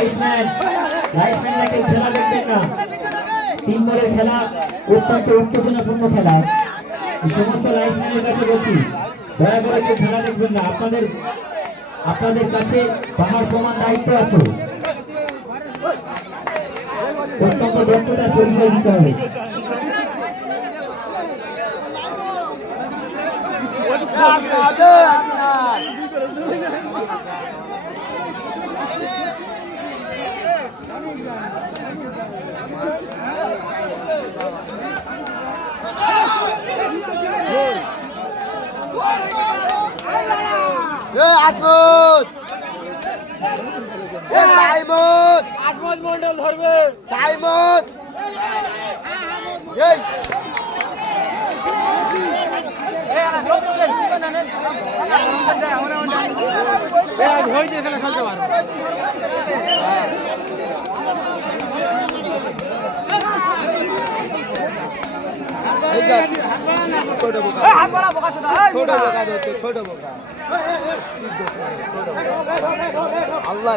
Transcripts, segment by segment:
লাইফম্যানকে খেলা দেখবেন না। 3 বলের খেলা অত্যন্ত উত্তেজনাপূর্ণ খেলা। সমস্ত লাইফম্যানের কাছে বলছি দয়া করে একটু খেলা দেখবেন না। আপনাদের কাছে পাহাড় সমান দায়িত্ব আছে, অত্যন্ত দক্ষতার পরিচয় দিতে হবে। আসমত মন্ডল ধরবে সাইমন এই ছোট বোকা আল্লাহ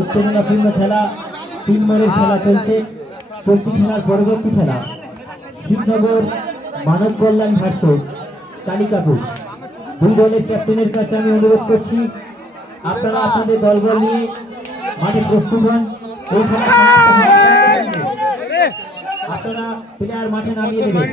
উত্তেজনাপূর্ণ খেলা 3 বলের খেলা চলছে। চলতি খেলার পরবর্তী খেলা শিবনগর মানব কল্যাণ ভার্সেস কালিকাপুর। 2 দলের ক্যাপ্টেনের কাছে আমি অনুরোধ করছি আপনারা আপনাদের দলবল নিয়ে মাঠে প্রস্তুত হন। আপনারা প্লেয়ার মাঠে নামিয়ে দেবেন।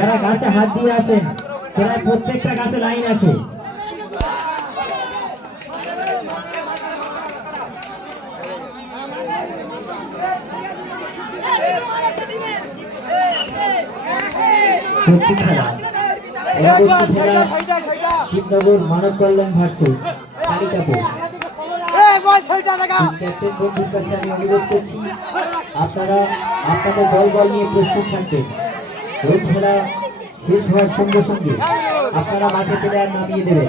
যারা গাছে হাত দিয়ে আছেন তারা প্রত্যেকটা গাছে লাইন আছে। শিবনগর মানব কল্যাণ ভার্সেস কালিকাপুর। ক্যাপ্টেন বন্ধুর কাছে আমি অনুরোধ করছি আপনারা আপনাদের দলবল নিয়ে প্রস্তুত থাকবেন। এই খেলা শেষ হওয়ার সঙ্গে সঙ্গে আপনারা মাঠে প্লেয়ার নামিয়ে দেবেন।